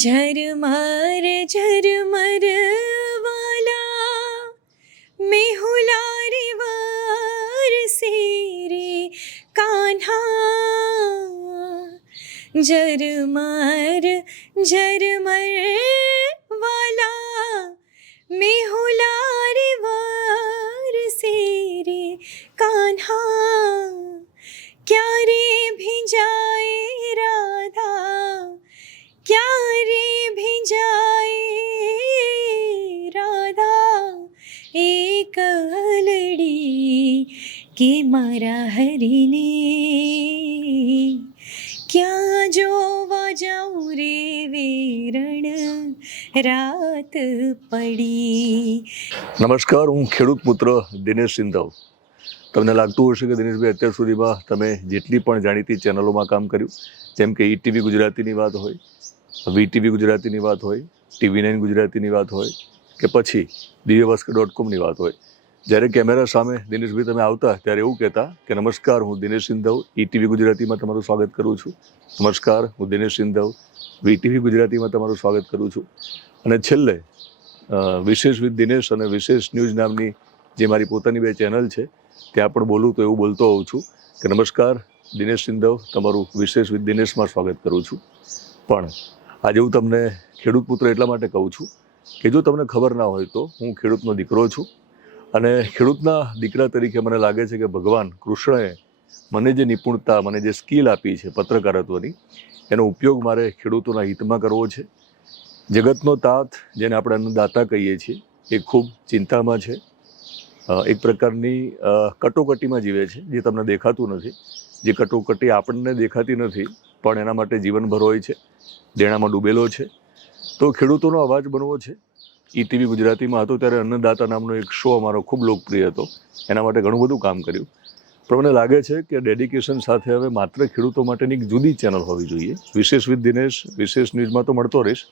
झरमर झरमर वाला मेहुलारी वार से रे कान्हा झरमर झरमर वाला मेहुलारी वार से रे कान्हा क्या रे भिजाए राधा क्या रे भिजाए राधा एक लड़ी के मारा हरिने क्या जोवा जाऊं रे वेरण रात पड़ी। નમસ્કાર, હું ખેડૂત પુત્ર દિનેશ સિંધવ. તમને લાગતું હશે કે દિનેશભાઈ અત્યાર સુધીમાં તમે જેટલી પણ જાણીતી ચેનલોમાં કામ કર્યું, જેમ કે ઈટીવી ગુજરાતીની વાત હોય, વીટીવી ગુજરાતીની વાત હોય, TV9 ગુજરાતીની વાત હોય કે પછી દિવ્યભાસ્કર.comની વાત હોય, જ્યારે કેમેરા સામે દિનેશભાઈ તમે આવતા ત્યારે એવું કહેતા કે નમસ્કાર, હું દિનેશ સિંધવ, ઈટીવી ગુજરાતીમાં તમારું સ્વાગત કરું છું. નમસ્કાર, હું દિનેશ સિંધવ, વીટીવી ગુજરાતીમાં તમારું સ્વાગત કરું છું. અને છેલ્લે વિશેષ વિથ દિનેશ અને વિશેષ ન્યૂઝ નામની જે મારી પોતાની બે ચેનલ છે ત્યાં પણ બોલું તો એવું બોલતો હોઉં છું કે નમસ્કાર, દિનેશ સિંધવ, તમારું વિશેષ વિથ દિનેશમાં સ્વાગત કરું છું. પણ આજે હું તમને ખેડૂત પુત્ર એટલા માટે કહું છું કે જો તમને ખબર ના હોય તો હું ખેડૂતનો દીકરો છું અને ખેડૂતના દીકરા તરીકે મને લાગે છે કે ભગવાન કૃષ્ણએ મને જે નિપુણતા, મને જે સ્કિલ આપી છે પત્રકારત્વની, એનો ઉપયોગ મારે ખેડૂતોના હિતમાં કરવો છે. જગતનો તાત, જેને આપણે અન્નદાતા કહીએ છીએ, એ ખૂબ ચિંતામાં છે. એક પ્રકારની કટોકટીમાં જીવે છે, જે તમને દેખાતું નથી. જે કટોકટી આપણને દેખાતી નથી પણ એના માટે જીવનભર હોય છે, દેણામાં ડૂબેલો છે. તો ખેડૂતોનો અવાજ બનવો છે. ઈટીવી ગુજરાતીમાં હતો ત્યારે અન્નદાતા નામનો એક શો અમારો ખૂબ લોકપ્રિય હતો, એના માટે ઘણું બધું કામ કર્યું. પણ મને લાગે છે કે ડેડિકેશન સાથે હવે માત્ર ખેડૂતો માટેની એક જુદી ચેનલ હોવી જોઈએ. વિશેષ વિથ દિનેશ, વિશેષ ન્યૂઝમાં તો મળતો રહીશ,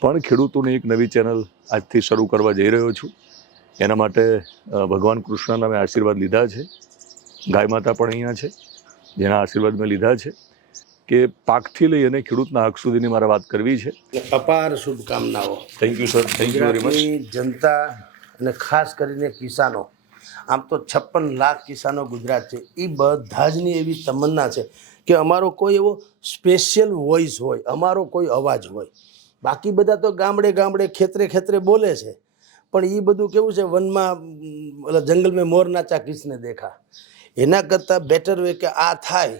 પણ ખેડૂતોની એક નવી ચેનલ આજથી શરૂ કરવા જઈ રહ્યો છું. એના માટે ભગવાન કૃષ્ણના મેં આશીર્વાદ લીધા છે. ગાય માતા પણ અહીંયા છે, જેના આશીર્વાદ મેં લીધા છે કે પાકથી લઈ અને ખેડૂતના હક સુધીની મારે વાત કરવી છે. અપાર શુભકામનાઓ. Thank you sir, thank you very much. જનતા અને ખાસ કરીને કિસાનો, આમ તો 56 લાખ કિસાનો ગુજરાત છે, એ બધા જની એવી તમન્ના છે કે અમારો કોઈ એવો સ્પેશિયલ વોઇસ હોય, અમારો કોઈ અવાજ હોય. બાકી બધા તો ગામડે ગામડે ખેતરે ખેતરે બોલે છે, પણ એ બધું કેવું છે, વનમાં જંગલ મેં મોર નાચા કિસને દેખા. એના કરતાં બેટર વે કે આ થાય,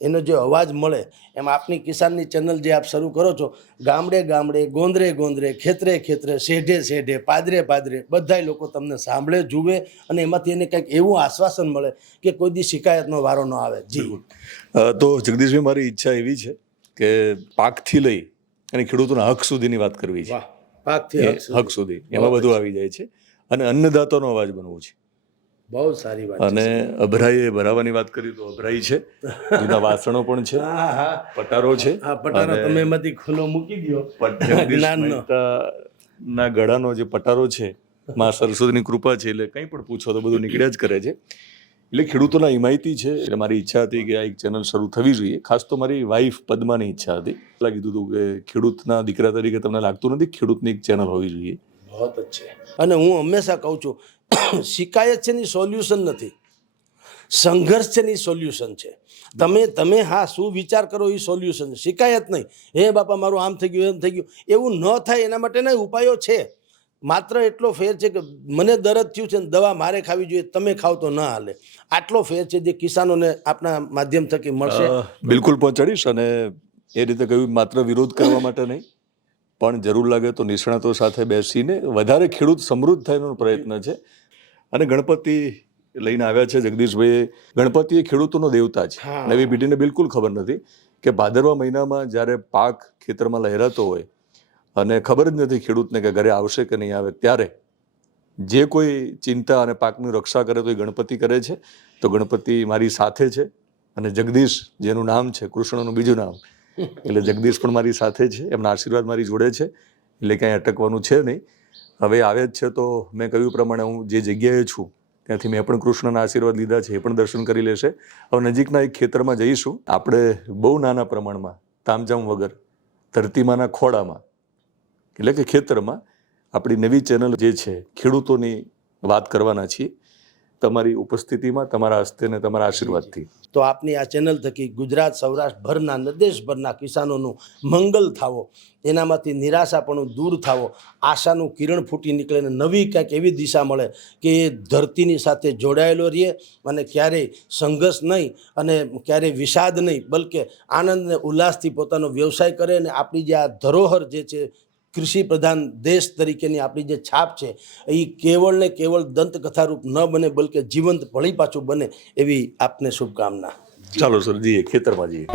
એનો જે અવાજ મળે, એમ આપની કિસાનની ચેનલ જે આપ શરૂ કરો છો, ગામડે ગામડે, ગોંદરે ગોંદરે, ખેતરે ખેતરે, શેઢે શેઢે, પાદરે પાદરે બધાય લોકો તમને સાંભળે, જુએ અને એમાંથી એને કંઈક એવું આશ્વાસન મળે કે કોઈ દી શિકાયતનો વારો ન આવે. જી. તો જગદીશભાઈ, મારી ઈચ્છા એવી છે કે પાકથી લઈ અને ખેડૂતોના હક સુધીની વાત કરવી છે. પાકથી હક સુધી એમાં બધું આવી જાય છે અને અન્નદાતાનો અવાજ બનવું છે. બહુ સારી વાત. અને અભરાઈએ ભરાવાની વાત કરી તો અભરાઈ છે, જૂના વાસણો પણ છે, પટારો છે. પટારો તમે એમાંથી ખુલ્લો મૂકી દો. ના ગળાનો જે પટારો છે, માં સરસ્વતીની કૃપા છે, એટલે કંઈ પણ પૂછો તો બધું નીકળ્યા જ કરે છે. એટલે ખેડૂતોના હિમાયતી છે. એટલે મારી ઈચ્છા હતી કે આ એક ચેનલ શરૂ થવી જોઈએ. ખાસ તો મારી વાઈફ પદ્માની ઈચ્છા હતી. એટલે કીધું હતું કે ખેડૂતના દીકરા તરીકે તમને લાગતું નથી ખેડૂતની એક ચેનલ હોવી જોઈએ? બહુ જ છે. અને હું હંમેશા કહું છું, શિકાયત છે ની સોલ્યુશન નથી, સંઘર્ષ છે ની સોલ્યુશન છે. તમે હા શું વિચાર કરો એ સોલ્યુશન છે, શિકાયત નહીં. હે બાપા મારું આમ થઈ ગયું, એમ થઈ ગયું, એવું ન થાય એના માટેના ઉપાયો છે. માત્ર એટલો ફેર છે કે મને દર્દ થયું છે ને દવા મારે ખાવી જોઈએ, તમે ખાવ તો ન હાલે. આટલો ફેર છે જે કિસાનોને આપણા માધ્યમ થકી મળશે. બિલકુલ પહોંચાડીશ. અને એ રીતે કહ્યું, માત્ર વિરોધ કરવા માટે નહીં, પણ જરૂર લાગે તો નિષ્ણાતો સાથે બેસીને વધારે ખેડૂત સમૃદ્ધ થાય એનો પ્રયત્ન છે. અને ગણપતિ લઈને આવ્યા છે જગદીશભાઈ. ગણપતિ એ ખેડૂતોનો દેવતા છે. નવી પેઢીને બિલકુલ ખબર નથી કે ભાદરવા મહિનામાં જ્યારે પાક ખેતરમાં લહેરાતો હોય અને ખબર જ નથી ખેડૂતને કે ઘરે આવશે કે નહીં આવે, ત્યારે જે કોઈ ચિંતા અને પાકની રક્ષા કરે તો એ ગણપતિ કરે છે. તો ગણપતિ મારી સાથે છે અને જગદીશ જેનું નામ છે, કૃષ્ણનું બીજું નામ, એટલે જગદીશ પણ મારી સાથે છે. એમના આશીર્વાદ મારી જોડે છે, એટલે ક્યાંય અટકવાનું છે નહીં. હવે આવે જ છે તો મેં કહ્યું પ્રમાણે હું જે જગ્યાએ છું ત્યાંથી મેં પણ કૃષ્ણના આશીર્વાદ લીધા છે, એ પણ દર્શન કરી લેશે. હવે નજીકના એક ખેતરમાં જઈશું. આપણે બહુ નાના પ્રમાણમાં તામઝામ વગર ધરતીમાંના ખોળામાં એટલે કે ખેતરમાં આપણી નવી ચેનલ જે છે ખેડૂતોની વાત કરવાના છીએ તમારી ઉપસ્થિતિમાં, તમારા હસ્તે ને તમારા આશીર્વાદથી. તો આપની આ ચેનલ થકી ગુજરાત સૌરાષ્ટ્રભરના ને દેશભરના કિસાનોનું મંગલ થાવો, એનામાંથી નિરાશાપણું દૂર થાવો, આશાનું કિરણ ફૂટી નીકળે ને નવી કંઈક એવી દિશા મળે કે એ ધરતીની સાથે જોડાયેલો રહે અને ક્યારેય સંઘર્ષ નહીં અને ક્યારેય વિષાદ નહીં, બલકે આનંદ ને ઉલ્લાસથી પોતાનો વ્યવસાય કરે અને આપણી જે આ ધરોહર જે છે કૃષિ પ્રધાન દેશ તરીકેની આપણી જે છાપ છે એ કેવળ ને કેવળ દંતકથારૂપ ન બને બલકે જીવંત ભળી પાછું બને એવી આપને શુભકામના. ચાલો સર જઈએ, ખેતરમાં જઈએ.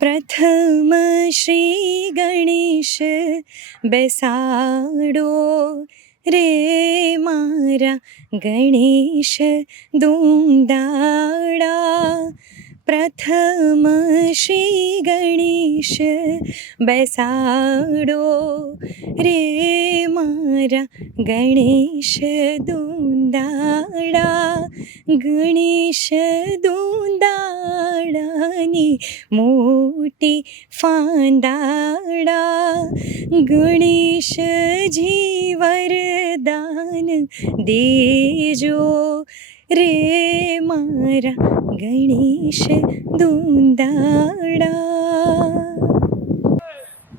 પ્રથમ શ્રી ગણેશ બેસાડો રે મારા ગણેશ દુંદાળા. પ્રથમ શ્રી ગણેશ બેસાડો રે મારા ગણેશ દુંદાળા. ગણેશ દુંદાળાની મોટી ફાંદાળા. ગણેશજી વરદાન દેજો રે મારા ગણેશ દુંદાળા.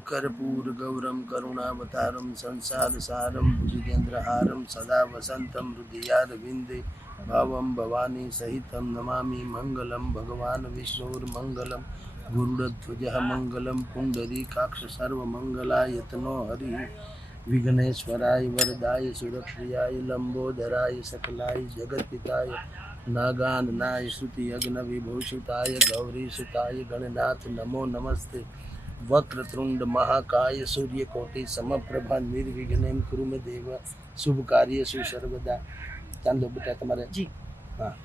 કર્પૂર ગૌરમ કરુણાવતારમ સંસાર સારમ ભુજગેન્દ્રહારમ સદા વસંતમ હૃદયાર વિંદે ભાવમ ભવાની સહિતમ નમામિ મંગલમ ભગવાન વિષ્ણુર્મંગલમ ગુરુડધ્વજ મંગલમ પુંડરીકાક્ષ સર્વમંગલાયતનો હરિ વિઘ્નેશ્વરાય વરદાય સુરપ્રિયાય લંબોદરાય સકલાય જગતપિતાય નાગાનનાય શ્રુતિ યજ્ઞ વિભૂષિતાય ગૌરીસુતાય ગણનાથ નમો નમસ્તે. વક્રતુંડ મહાકાય સૂર્યકોટિ સમપ્રભા નિર્વિઘ્નેમ કુરુ મે દેવ શુભ કાર્યેષુ સર્વદા. ચાલો બેટા તમારે જી. હા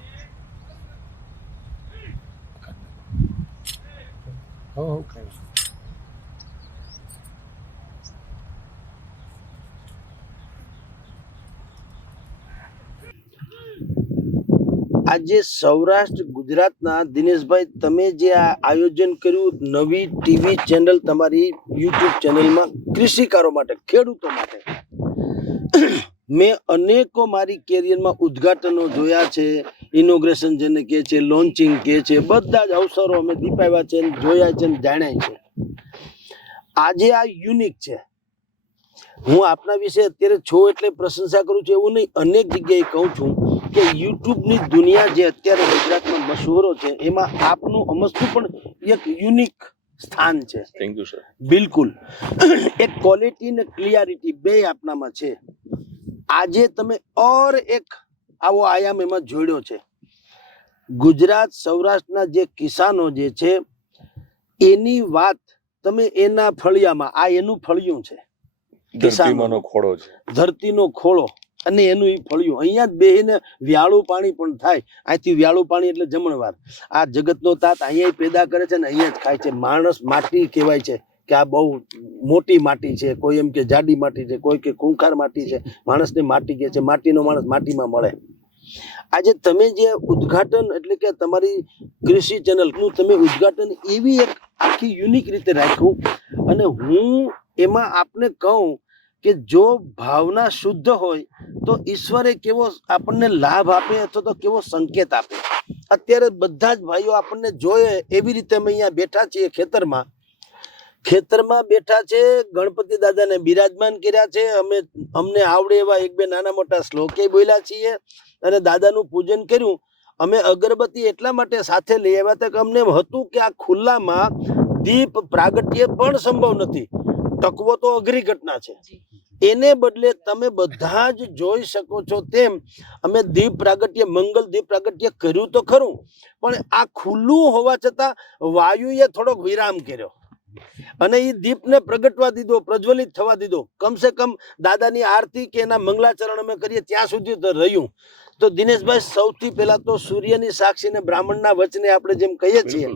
હો કઈ આજે સૌરાષ્ટ્ર ગુજરાતના દિનેશભાઈ તમે જે આ આયોજન કર્યું નવી ટીવી ચેનલ તમારી યુટ્યુબ ચેનલમાં કૃષિકારો માટે, ખેડૂતો માટે, મેં અનેકો મારી કેરિયરમાં ઉદ્ઘાટનો જોયા છે, ઇનોગ્રેશન જેને કહે છે, લોન્ચિંગ કહે છે, બધા જ અવસરો અમે દીપાવ્યા છે, જોયા છે, જાણ્યા છે. આજે આ યુનિક છે. હું આપના વિશે અત્યારે છો એટલે પ્રશંસા કરું છું એવું નહીં, અનેક જગ્યાએ કહું છું કે યુટ્યુબની દુનિયા જે અત્યારે ગુજરાતમાં મશહૂરો છે એમાં આપનું અમસ્તું પણ એક યુનિક સ્થાન છે. Thank you sir. બિલકુલ એક ક્વોલિટી ને ક્લિયરિટી બે આપનામાં છે. આજે તમે ઓર એક આવો આયામ એમાં જોડ્યો છે. ગુજરાત સૌરાષ્ટ્રના જે કિસાનો જે છે એની વાત તમે એના ફળિયામાં, આ એનું ફળિયું છે, ધરતીમાંનો ખોળો છે, ધરતીનો ખોળો અને એનું એ ફળિયું. અહીંયા જ બેહીને વ્યાળું પાણી પણ થાય. અહીંથી વ્યાળું પાણી એટલે જમણવાર. આ જગતનો તાત અહીંયા પેદા કરે છે ને અહીંયા જ ખાય છે. માણસ માટી કહેવાય છે કે આ બહુ મોટી માટી છે, કોઈ એમ કે જાડી માટી છે, કોઈ કે ખૂંખાર માટી છે, માણસને માટી કહે છે. માટીનો માણસ માટીમાં મળે. આજે તમે જે ઉદ્ઘાટન એટલે કે તમારી કૃષિ ચેનલનું તમે ઉદ્ઘાટન એવી એક આખી યુનિક રીતે રાખ્યું અને હું એમાં આપને કહું કે જો ભાવના શુદ્ધ હોય તો ઈશ્વરે કેવો આપણને લાભ આપે અથવા તો કેવો સંકેત આપે. અત્યારે બધા જ ભાઈઓ આપણને જોઈએ એવી રીતે અમે અહીંયા બેઠા છીએ ખેતરમાં બેઠા છે, ગણપતિ દાદાને બિરાજમાન કર્યા છે. અમને આવડે એવા એક બે નાના મોટા શ્લોકે બોલ્યા છીએ અને દાદાનું પૂજન કર્યું. અમે અગરબત્તી એટલા માટે સાથે લઈ આવ્યા હતા કે અમને હતું કે આ ખુલ્લામાં દીપ પ્રાગટ્ય પણ સંભવ નથી, ટકવો તો અઘરી ઘટના છે. એને બદલે તમે બધા જ જોઈ શકો છો તેમ અમે દીપ પ્રાગટ્ય, મંગલ દીપ પ્રાગટ્ય કર્યું તો ખરું, પણ આ ખુલ્લું હોવા છતાં વાયુએ થોડોક વિરામ કર્યો. અને એ દીપને પ્રગટવા દીધો, પ્રજ્વલિત થવા દીધો. કમસે કમ દાદાની આરતી કે એના મંગલાચરણ અમે કરીએ ત્યાં સુધી તો રહ્યું. તો દિનેશભાઈ, સૌથી પહેલા તો સૂર્યની સાક્ષી ને બ્રાહ્મણના વચને આપણે જેમ કહીએ છીએ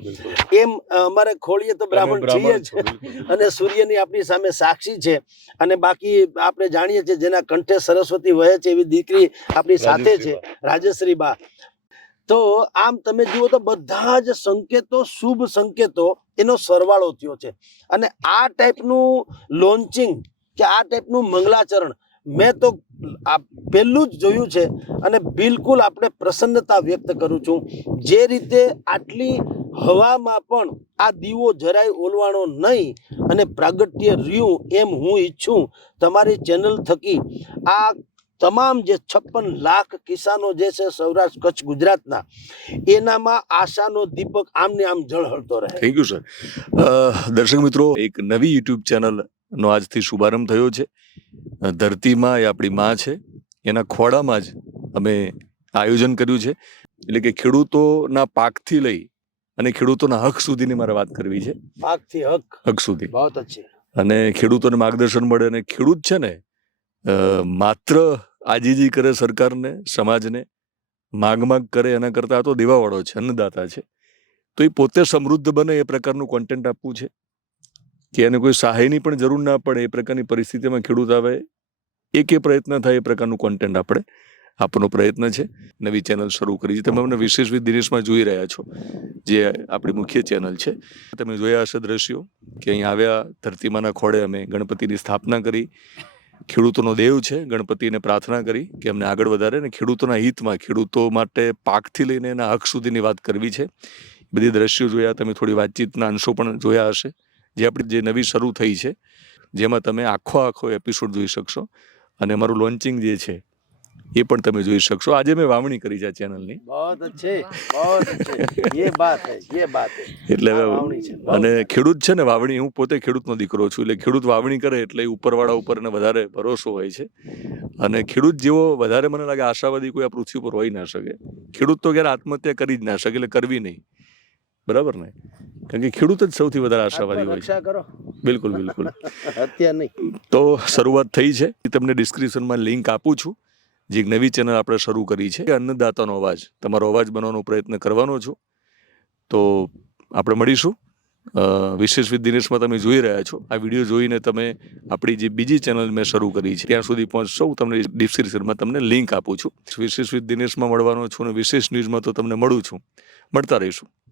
એમ અમારે ખોળીએ તો બ્રાહ્મણ છીએ જ, અને સૂર્યની આપણી સામે સાક્ષી છે. અને બાકી આપણે જાણીએ છીએ જેના કંઠે સરસ્વતી વહે છે એવી દીકરી આપણી સાથે છે, રાજશ્રી બા. તો આમ તમે જુઓ તો બધા જ સંકેતો, શુભ સંકેતો એનો સરવાળો થયો છે. અને આ ટાઈપનું લોન્ચિંગ કે આ ટાઈપનું મંગલાચરણ મેં તો આ પહેલું જ જોયું છે. અને બિલકુલ આપણે પ્રસન્નતા વ્યક્ત કરું છું. જે રીતે આટલી હવામાં પણ આ દીવો જરાય ઓલવાણો નહીં અને પ્રાગટ્ય રહ્યું એમ હું ઈચ્છું. તમારી ચેનલ થકી આ તમામ જે 56 લાખ કિસાનો જે છે સૌરાષ્ટ્ર, કચ્છ, ગુજરાતના, એનામાં આશાનો દીપક આમને આમ ઝળહળતો રહે. Thank you sir. દર્શક મિત્રો, એક નવી યુટ્યુબ ચેનલનો આજથી શુભારંભ થયો છે. ધરતીમાં એ આપણી માં છે, એના ખોળામાં જ અમે આયોજન કર્યું છે. એટલે કે ખેડૂતોના પાકથી લઈ અને ખેડૂતોના હક સુધીની મારે વાત કરવી છે. પાકથી હક સુધી. બહુ અચ્છી. અને ખેડૂતોને માર્ગદર્શન મળે. અને ખેડૂત છે ને માત્ર આજીજી કરે સરકારને, સમાજને માગ કરે, એના કરતાં આ તો દેવાવાળો છે, અન્નદાતા છે. તો એ પોતે સમૃદ્ધ બને એ પ્રકારનું કોન્ટેન્ટ આપવું છે કે એને કોઈ સહાયની પણ જરૂર ના પડે એ પ્રકારની પરિસ્થિતિમાં ખેડૂત આવે એ પ્રયત્ન થાય એ પ્રકારનું કોન્ટેન્ટ આપણે આપવાનો પ્રયત્ન છે. નવી ચેનલ શરૂ કરી છે. તમે અમને વિશેષ વિથ દિનેશમાં જોઈ રહ્યા છો, જે આપણી મુખ્ય ચેનલ છે. તમે જોયા હશે દ્રશ્યો કે અહીં આવ્યા, ધરતીમાના ખોળે અમે ગણપતિની સ્થાપના કરી. ખેડૂતોનો દેવ છે, ગણપતિને પ્રાર્થના કરી કે અમને આગળ વધારે અને ખેડૂતોના હિતમાં, ખેડૂતો માટે પાકથી લઈને એના હક સુધીની વાત કરવી છે. બધી દ્રશ્યો જોયા, તમે થોડી વાતચીતના અંશો પણ જોયા હશે, જે આપણી જે નવી શરૂ થઈ છે, જેમાં તમે આખો એપિસોડ જોઈ શકશો. અને અમારું લોન્ચિંગ જે છે એ પણ તમે જોઈ શકશો. આજે મેં વાવણી કરી છે આ ચેનલની. એટલે અને ખેડૂત છે ને, વાવણી, હું પોતે ખેડૂતનો દીકરો છું, એટલે ખેડૂત વાવણી કરે એટલે ઉપરવાળા ઉપર એને વધારે ભરોસો હોય છે. અને ખેડૂત જેવો વધારે મને લાગે આશાવાદી કોઈ આ પૃથ્વી પર હોઈ ના શકે. ખેડૂત તો ક્યારે આત્મહત્યા કરી જ ના શકે, એટલે કરવી નહીં. બરાબર ને? કારણ કે ખેડૂત જ સૌથી વધારે આશાવાદી હોય છે. બિલકુલ. તો શરૂઆત થઈ છે. તમને ડિસ્ક્રિપ્શનમાં લિંક આપું છું. જે એક નવી ચેનલ આપણે શરૂ કરી છે, અન્નદાતાનો અવાજ, તમારો અવાજ બનવાનો પ્રયત્ન કરવાનો છું. તો આપણે મળીશું. વિશેષ વિથ દિનેશમાં તમે જોઈ રહ્યા છો. આ વિડીયો જોઈને તમે આપણી જે બીજી ચેનલ મેં શરૂ કરી છે ત્યાં સુધી પહોંચશો. હું તમને ડિસ્ક્રિપ્શનમાં તમને લિંક આપું છું. વિશેષ વિથ દિનેશમાં મળવાનો છું અને વિશેષ ન્યૂઝમાં તો તમને મળું છું. મળતા રહીશું.